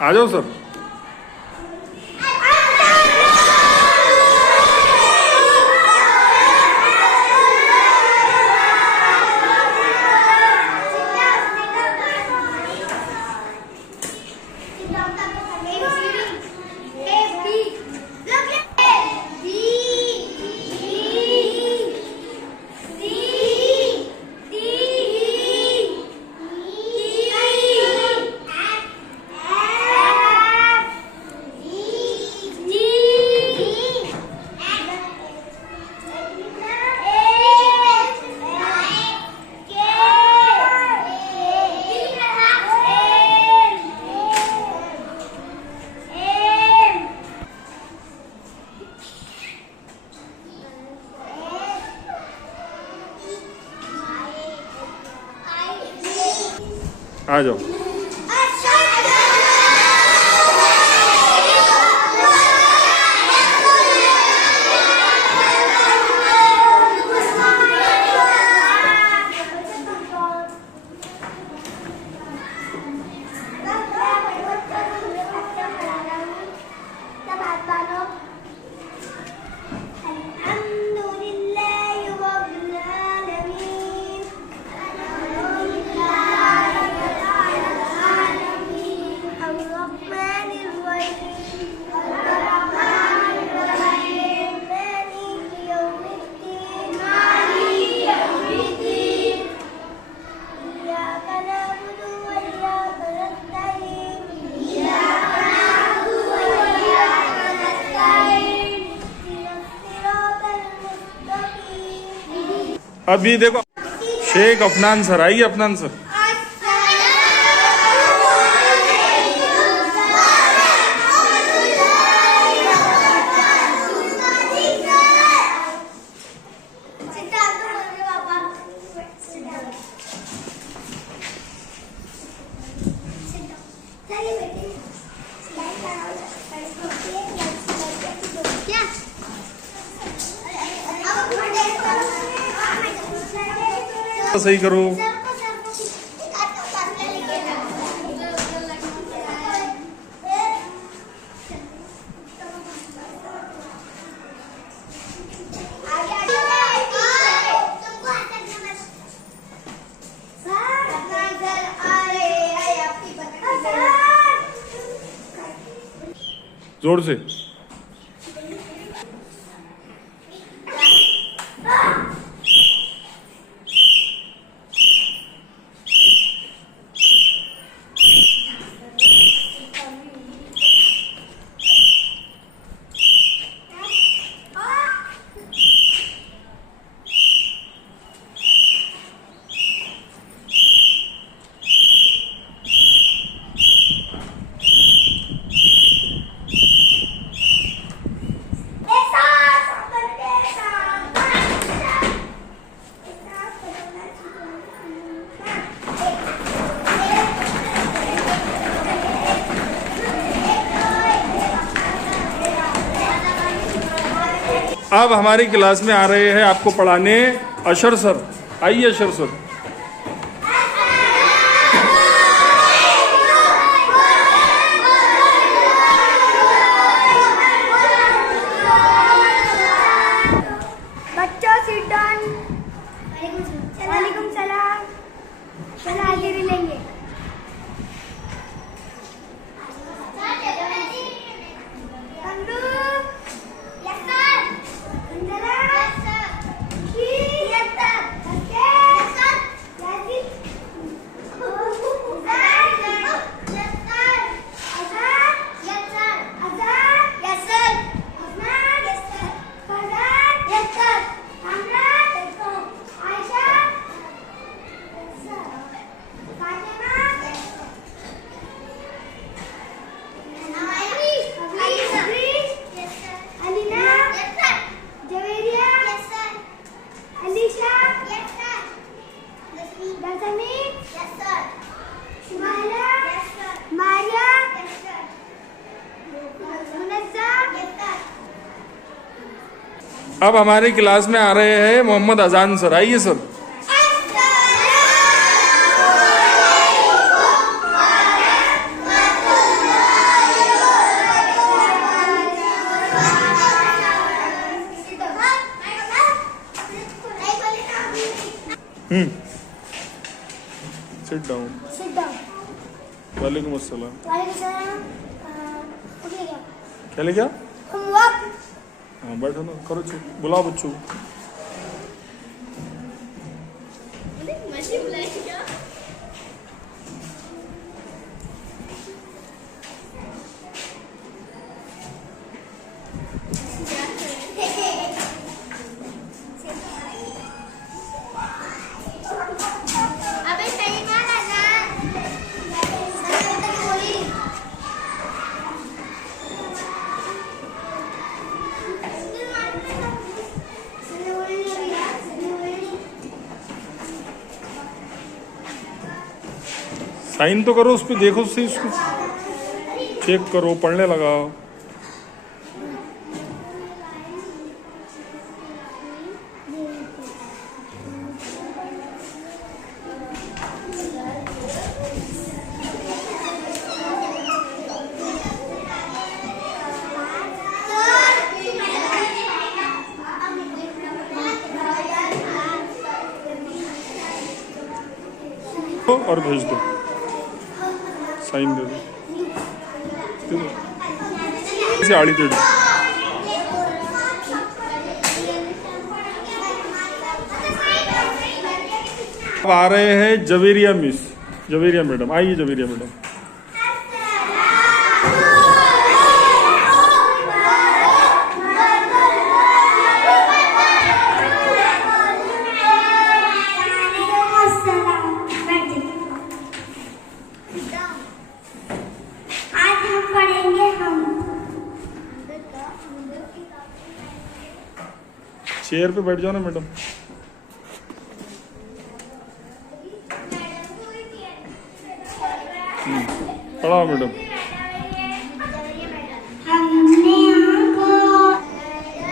आ जाओ सर। आ जाओ। अभी देखो शेख अफनान सर, आइए अफनान सर। सही करो। जोर से। अब हमारी क्लास में आ रहे हैं आपको पढ़ाने अशर सर। आइए अशर सर। बच्चों सिट डाउन। वालेकुम सलाम। चलो हाजिरी लेंगे। अब हमारी क्लास में आ रहे हैं मोहम्मद अजान सर। आइए sir. Sit down. Sit down. वालेकुम अस्सलाम। वालेकुम सलाम। उठिए क्या ले क्या? होमवर्क। हाँ बैठो ना, करो चेक, बुलाओ बच्चों को। अबे सही मार ना। साइन तो करो उस पर, देखो सही उसको, चेक करो, पढ़ने लगाओ। और भेज दो, साइन दे दो, ऐसे आड़ी टेढ़ी। अब आ रहे हैं जवेरिया मिस, जवेरिया मैडम, आइए जवेरिया मैडम। आज हम पढ़ेंगे चेयर पे बैठ जाओ ना मैडम। पढ़ाओ मैडम। हमने आंखों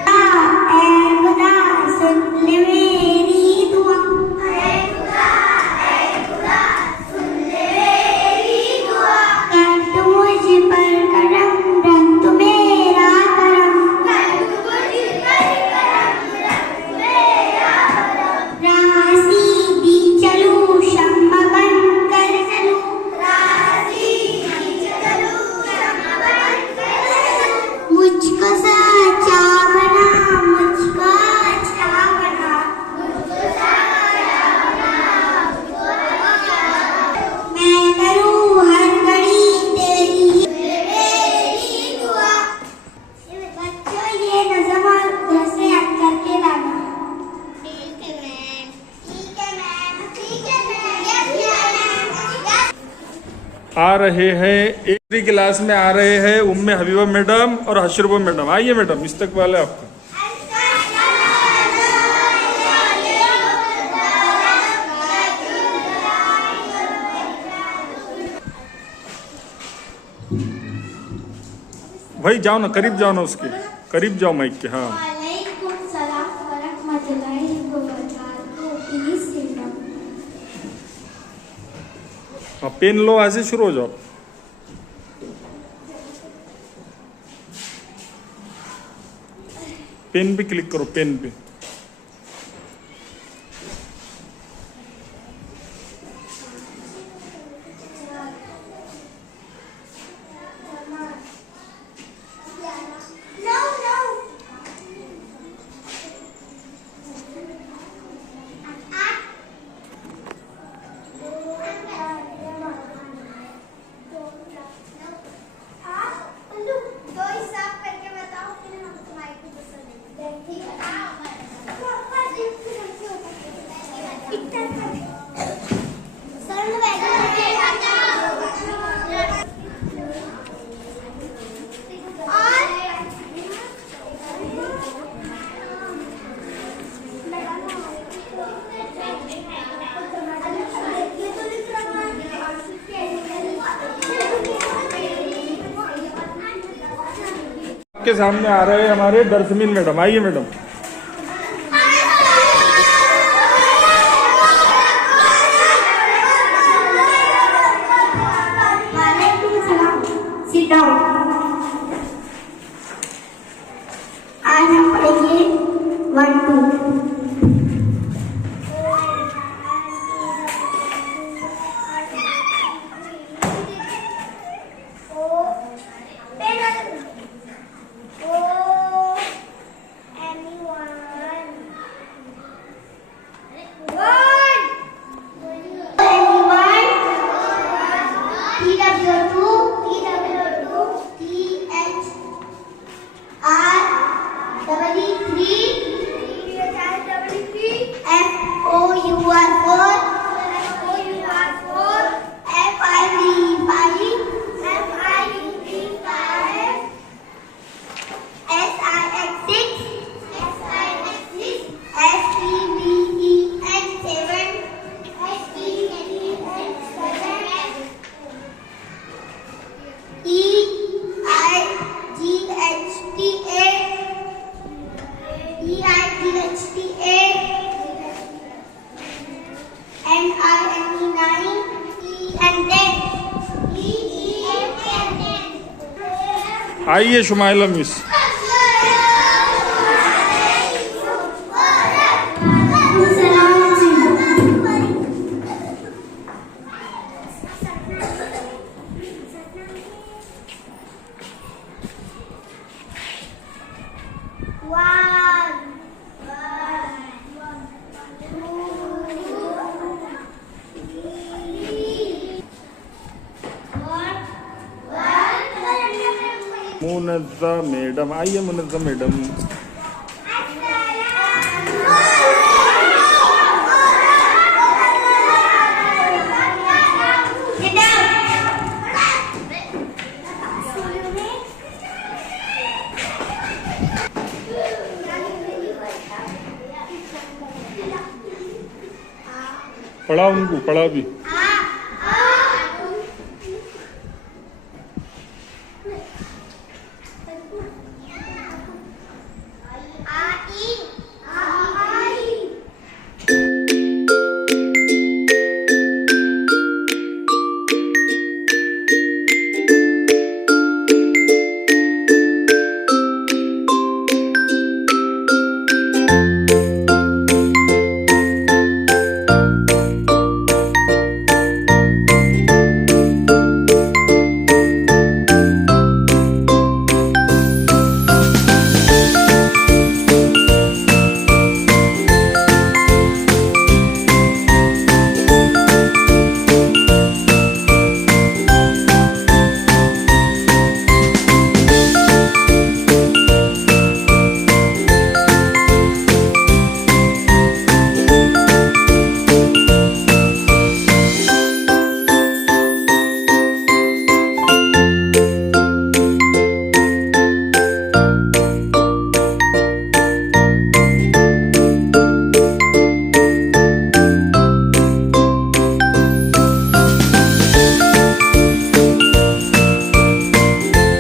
ऐ खुदा सुन ले मेरी दुआ, ऐ खुदा सुन ले मेरी दुआ, कर तू मुझ पर करम, रख तू मेरा करम, कर तू मुझ पर करम, रख तू मेरा करम, राह सीधी चलूं शम्मा बन कर चलूं, राह सीधी चलूं शम्मा बन कर चलूं, मुझको सच्चा बना, मुझको अच्छा बना, मुझको सच्चा बना, मुझको अच्छा बना, मैं करूँ हर घड़ी तेरी मेरी दुआ। बच्चों ये नज़म और घर से याद करके लाना। ठीक है मैम, ठीक है मैम, ठीक है मैम, यस मैम। आ रहे हैं एक क्लास में, आ रहे हैं उम्मे हबीबा मैडम और हशरबा मैडम। आइए मैडम, इस्तकबाल है आपका। भाई जाओ ना, करीब जाओ ना, उसके करीब जाओ माइक के। हाँ वालेकुम सलाम व रहमतुल्लाहि व बरकातहू। Please sit down. हाँ, पेन लो, ऐसे शुरू हो जाओ। पेन पे क्लिक करो, पेन पे। No no. दो ही साफ करके बताओ, फिर हम तुम्हारी को दूसरा देंगे। ठीक है। सर में आपके सामने आ रहे हैं हमारे दरसमीन मैडम। आइए मैडम। वालेकुम सलाम। Sit down. आज हम पढ़ेंगे 1 2। TW2, TH R FOUR 4 FIV 6 SEVEN EIGHT8 NINE 9 and 10 आइए शुमाइला मिस। मुनज़्ज़ा मैडम, आइए मुनज़्ज़ा मैडम। पढ़ा उनको, पढ़ा भी।